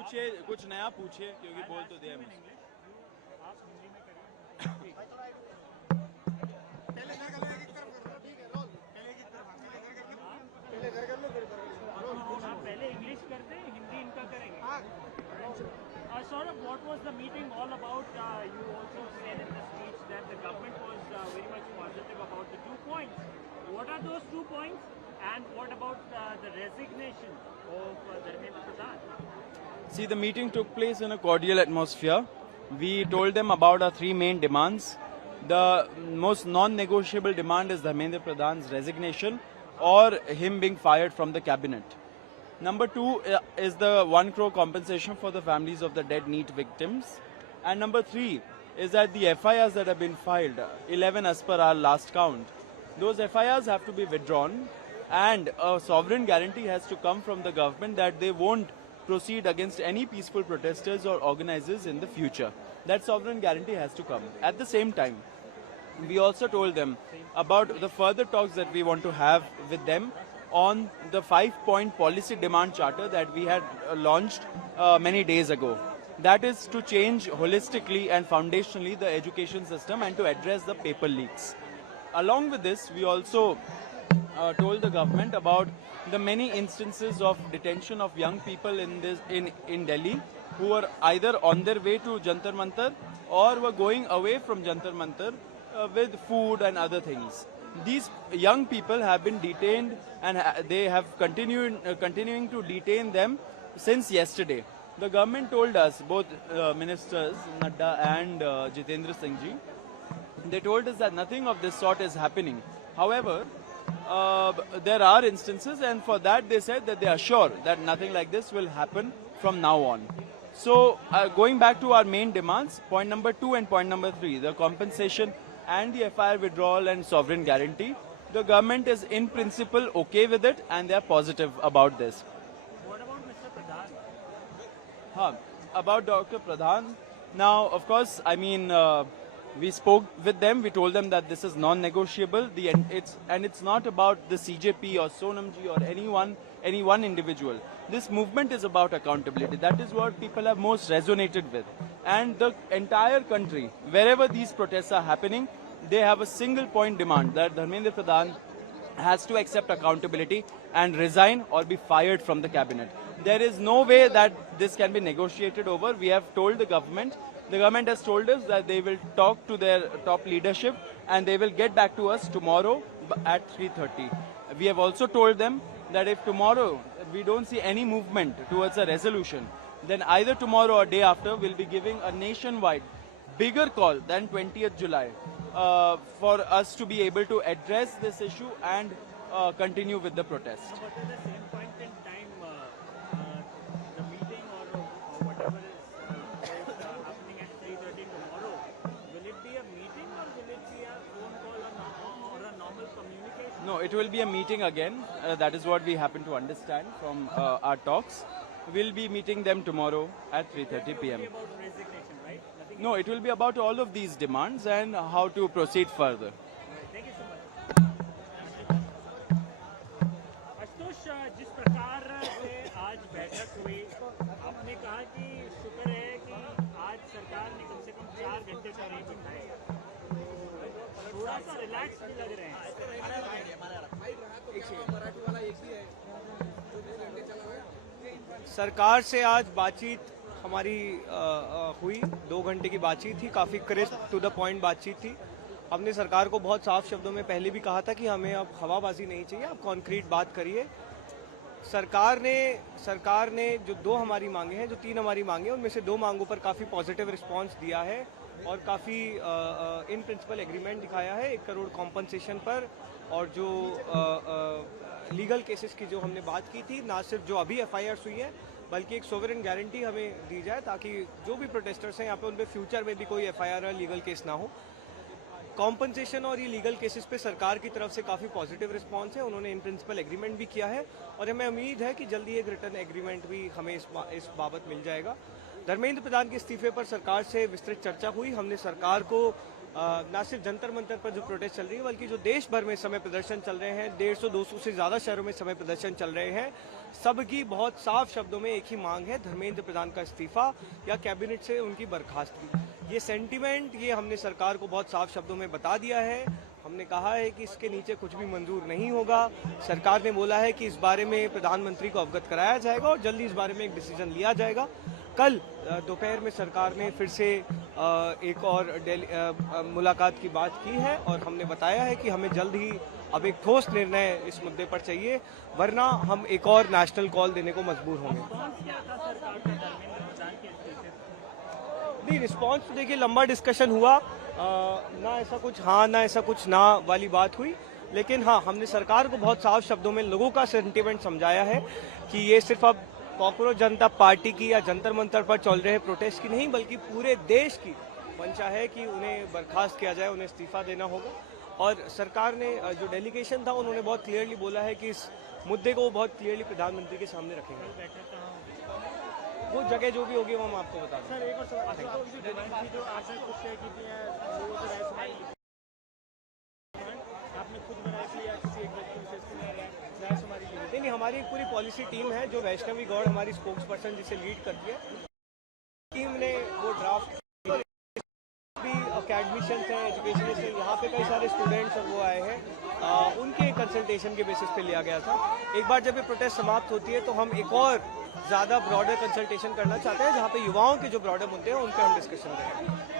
पूछिए, कुछ नया पूछिए, क्योंकि बोल तो दिया मुझे। पहले इंग्लिश करते हैं, हिंदी इनका करेंगे। Saurabh, what was the meeting all about? You also said in the speech that the government was very much positive about the 2 points. What are those 2 points? And what about the resignation of Dharmendra Pradhan? See, the meeting took place in a cordial atmosphere. We told them about our 3 main demands. The most non-negotiable demand is Dharmendra Pradhan's resignation or him being fired from the cabinet. Number 2 is the 1 crore compensation for the families of the dead NEET victims. And number 3 is that the FIRs that have been filed, 11 as per our last count, those FIRs have to be withdrawn, and a sovereign guarantee has to come from the government that they won't proceed against any peaceful protesters or organizers in the future. That sovereign guarantee has to come. At the same time, we also told them about the further talks that we want to have with them on the 5-point policy demand charter that we had launched many days ago. That is to change holistically and foundationally the education system and to address the paper leaks. Along with this, we also told the government about the many instances of detention of young people in Delhi who were either on their way to Jantar Mantar or were going away from Jantar Mantar with food and other things. These young people have been detained, and they have continuing to detain them since yesterday. The government told us, both ministers Nadda and Jitendra Singh ji, they told us that nothing of this sort is happening. However, there are instances, and for that they said that they are sure that nothing like this will happen from now on. So going back to our main demands, point number 2 and point number 3, the compensation and the FIR withdrawal and sovereign guarantee, the government is in principle okay with it, and they are positive about this. What about Mr. Pradhan? About Dr. Pradhan, now of course, I mean, we spoke with them. We told them that this is non-negotiable. It's not about the CJP or Sonamji or any one individual. This movement is about accountability. That is what people have most resonated with. And the entire country, wherever these protests are happening, they have a single point demand that Dharmendra Pradhan has to accept accountability and resign or be fired from the cabinet. There is no way that this can be negotiated over. We have told the government has told us that they will talk to their top leadership and they will get back to us tomorrow at 3:30. We have also told them that if tomorrow we don't see any movement towards a resolution, then either tomorrow or day after we'll be giving a nationwide bigger call than 20th July for us to be able to address this issue and continue with the protest. But at the same point in time, the meeting or whatever is happening at 3:30 tomorrow, will it be a meeting or will it be a phone call or a normal communication? No, it will be a meeting again. That is what we happen to understand from our talks. We'll be meeting them tomorrow at 3:30 p.m. About resignation, right? Nothing. No, it will be about all of these demands and how to proceed further. Thank you so much. Ashutosh, जिस प्रकार से आज बैठक हुई, आपने कहा कि शुक्र है कि आज सरकार ने कम से कम 4 घंटे का नहीं बिठाया, थोड़ा सा रिलैक्स भी लग रहे हैं। सरकार से आज बातचीत हमारी हुई, 2 घंटे की बातचीत थी, काफ़ी क्रिस्प टू द पॉइंट बातचीत थी। हमने सरकार को बहुत साफ शब्दों में पहले भी कहा था कि हमें अब हवाबाजी नहीं चाहिए, अब कॉन्क्रीट बात करिए। सरकार ने जो 2 हमारी मांगे हैं, जो 3 हमारी मांगे हैं, उनमें से 2 मांगों पर काफ़ी पॉजिटिव रिस्पांस दिया है और काफ़ी इन प्रिंसिपल एग्रीमेंट दिखाया है 1 करोड़ कॉम्पनसेशन पर। और जो लीगल केसेस की जो हमने बात की थी, ना सिर्फ जो अभी FIRs हुई है बल्कि एक सोवरेन गारंटी हमें दी जाए ताकि जो भी प्रोटेस्टर्स हैं यहाँ पे, उन पे फ्यूचर में भी कोई FIR या लीगल केस ना हो। कॉम्पनसेशन और ये लीगल केसेस पे सरकार की तरफ से काफ़ी पॉजिटिव रिस्पांस है, उन्होंने इन प्रिंसिपल एग्रीमेंट भी किया है और हमें उम्मीद है कि जल्दी एक रिटर्न एग्रीमेंट भी हमें इस बाबत मिल जाएगा। धर्मेंद्र प्रधान के इस्तीफे पर सरकार से विस्तृत चर्चा हुई। हमने सरकार को न सिर्फ जंतर मंतर पर जो प्रोटेस्ट चल रही है बल्कि जो देश भर में समय प्रदर्शन चल रहे हैं, 150-200 से ज़्यादा शहरों में समय प्रदर्शन चल रहे हैं, सबकी बहुत साफ शब्दों में एक ही मांग है, धर्मेंद्र प्रधान का इस्तीफा या कैबिनेट से उनकी बर्खास्तगी। ये सेंटीमेंट ये हमने सरकार को बहुत साफ शब्दों में बता दिया है। हमने कहा है कि इसके नीचे कुछ भी मंजूर नहीं होगा। सरकार ने बोला है कि इस बारे में प्रधानमंत्री को अवगत कराया जाएगा और जल्दी इस बारे में एक डिसीजन लिया जाएगा। कल दोपहर में सरकार ने फिर से एक और मुलाकात की बात की है और हमने बताया है कि हमें जल्द ही अब एक ठोस निर्णय इस मुद्दे पर चाहिए, वरना हम एक और नेशनल कॉल देने को मजबूर होंगे। नहीं, रिस्पॉन्स तो देखिए लंबा डिस्कशन हुआ, ना ऐसा कुछ हाँ ना ऐसा कुछ ना वाली बात हुई, लेकिन हाँ हमने सरकार को बहुत साफ शब्दों में लोगों का सेंटीमेंट समझाया है कि ये सिर्फ अब कॉकरोच जनता पार्टी की या जंतर मंतर पर चल रहे प्रोटेस्ट की नहीं, बल्कि पूरे देश की मंशा है कि उन्हें बर्खास्त किया जाए, उन्हें इस्तीफा देना होगा। और सरकार ने जो डेलीगेशन था उन्होंने बहुत क्लियरली बोला है कि इस मुद्दे को वो बहुत क्लियरली प्रधानमंत्री के सामने रखेंगे। वो जगह जो भी होगी वो हम आपको बता दें। नहीं, हमारी एक पूरी पॉलिसी टीम है जो वैष्णवी गौड़ हमारी स्पोक्स पर्सन जिसे लीड करती है। टीम ने वो ड्राफ्ट भी अकेडमिशियंस हैं, एजुकेशनिस्ट हैं, यहाँ पे कई सारे स्टूडेंट्स और वो आए हैं, उनके कंसल्टेशन के बेसिस पे लिया गया था। एक बार जब ये प्रोटेस्ट समाप्त होती है तो हम एक और ज़्यादा ब्रॉडर कंसल्टेशन करना चाहते हैं, जहाँ पे युवाओं के जो ब्रॉडर मुद्दे हैं उन पर हम डिस्कशन करेंगे।